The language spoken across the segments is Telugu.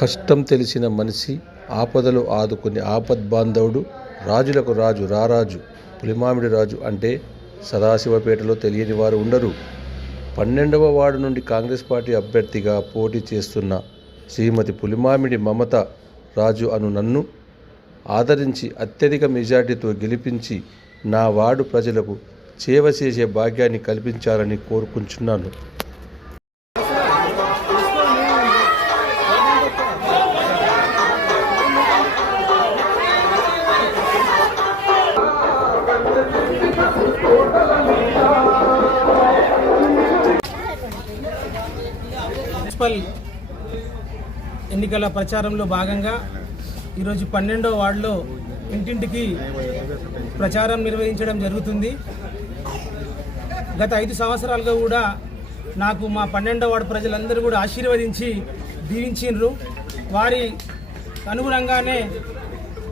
కష్టం తెలిసిన మనిషి, ఆపదలు ఆదుకునే ఆపద్బాంధవుడు, రాజులకు రాజు రారాజు పులిమామిడి రాజు అంటే సదాశివపేటలో తెలియని వారు ఉండరు. 12వ వార్డు నుండి కాంగ్రెస్ పార్టీ అభ్యర్థిగా పోటీ చేస్తున్న శ్రీమతి పులిమామిడి మమత రాజు అను నన్ను ఆదరించి అత్యధిక మెజార్టీతో గెలిపించి నా వార్డు ప్రజలకు సేవ చేసే భాగ్యాన్ని కల్పించాలని కోరుకుంటున్నాను. మున్సిపల్ ఎన్నికల ప్రచారంలో భాగంగా ఈరోజు 12వ వార్డులో ఇంటింటికి ప్రచారం నిర్వహించడం జరుగుతుంది. గత 5 సంవత్సరాలుగా కూడా నాకు మా 12వ వార్డు ప్రజలందరూ కూడా ఆశీర్వదించి దీవించిండ్రు. వారి అనుగుణంగానే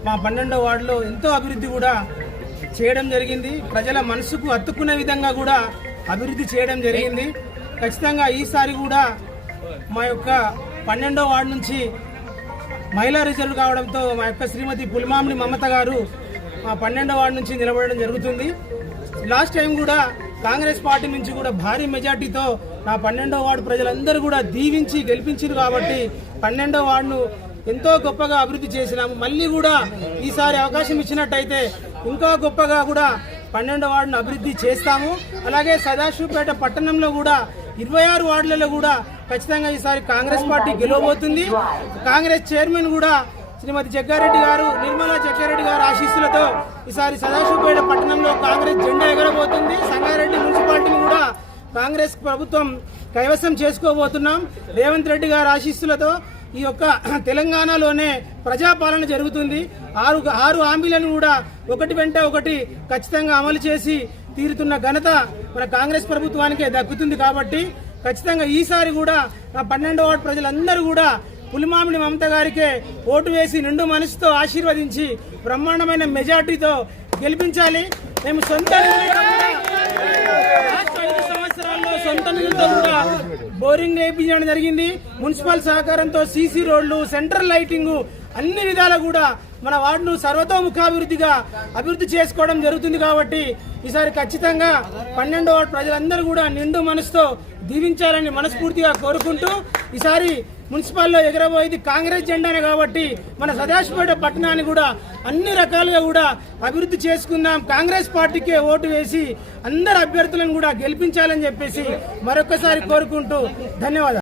మా 12వ వార్డులో ఎంతో అభివృద్ధి కూడా చేయడం జరిగింది. ప్రజల మనసుకు హత్తుకునే విధంగా కూడా అభివృద్ధి చేయడం జరిగింది. ఖచ్చితంగా ఈసారి కూడా మా యొక్క 12వ వార్డు నుంచి మహిళా రిజర్వ్ కావడంతో మా యొక్క శ్రీమతి పులిమామిడి మమత గారు మా 12వ వార్డు నుంచి నిలబడడం జరుగుతుంది. లాస్ట్ టైం కూడా కాంగ్రెస్ పార్టీ నుంచి కూడా భారీ మెజార్టీతో నా 12వ వార్డు ప్రజలందరూ కూడా దీవించి గెలిపించారు. కాబట్టి 12వ వార్డును ఎంతో గొప్పగా అభివృద్ధి చేసినాము. మళ్ళీ కూడా ఈసారి అవకాశం ఇచ్చినట్టయితే ఇంకా గొప్పగా కూడా 12వ వార్డును అభివృద్ధి చేస్తాము. అలాగే సదాశివపేట పట్టణంలో కూడా 26 వార్డులలో కూడా ఖచ్చితంగా ఈసారి కాంగ్రెస్ పార్టీ గెలవబోతుంది. కాంగ్రెస్ చైర్మన్ కూడా శ్రీమతి జగ్గారెడ్డి గారు, నిర్మలా జగ్గారెడ్డి గారు ఆశీస్సులతో ఈసారి సదాశివపేట పట్టణంలో కాంగ్రెస్ జెండా ఎగరబోతుంది. సంగారెడ్డి మున్సిపాలిటీని కూడా కాంగ్రెస్ ప్రభుత్వం కైవసం చేసుకోబోతున్నాం. రేవంత్ రెడ్డి గారి ఆశీస్సులతో ఈ యొక్క తెలంగాణలోనే ప్రజాపాలన జరుగుతుంది. 6 హామీలను కూడా ఒకటి వెంట ఒకటి ఖచ్చితంగా అమలు చేసి తీరుతున్న ఘనత మన కాంగ్రెస్ ప్రభుత్వానికే దక్కుతుంది. కాబట్టి ఖచ్చితంగా ఈసారి కూడా నా 12వ వార్డు ప్రజలందరూ కూడా పులిమామిడి మమత గారికే ఓటు వేసి నిండు మనసుతో ఆశీర్వదించి బ్రహ్మాండమైన మెజార్టీతో గెలిపించాలి. మేము సొంత నిధులతో కూడా బోరింగ్ వేయించడం జరిగింది. మున్సిపల్ సహకారంతో సీసీ రోడ్లు, సెంట్రల్ లైటింగ్ అన్ని విధాలా కూడా మన వార్డును సర్వతోముఖాభివృద్ధిగా అభివృద్ధి చేసుకోవడం జరుగుతుంది. కాబట్టి ఈసారి ఖచ్చితంగా 12వ వార్డు ప్రజలందరూ కూడా నిండు మనసుతో దీవించాలని మనస్ఫూర్తిగా కోరుకుంటూ, ఈసారి మున్సిపాల్లో ఎగరబోయేది కాంగ్రెస్ జెండానే కాబట్టి మన సదాశివపేట పట్టణాన్ని కూడా అన్ని రకాలుగా కూడా అభివృద్ధి చేసుకుందాం. కాంగ్రెస్ పార్టీకే ఓటు వేసి అందరు అభ్యర్థులను కూడా గెలిపించాలని చెప్పేసి మరొకసారి కోరుకుంటూ ధన్యవాదాలు.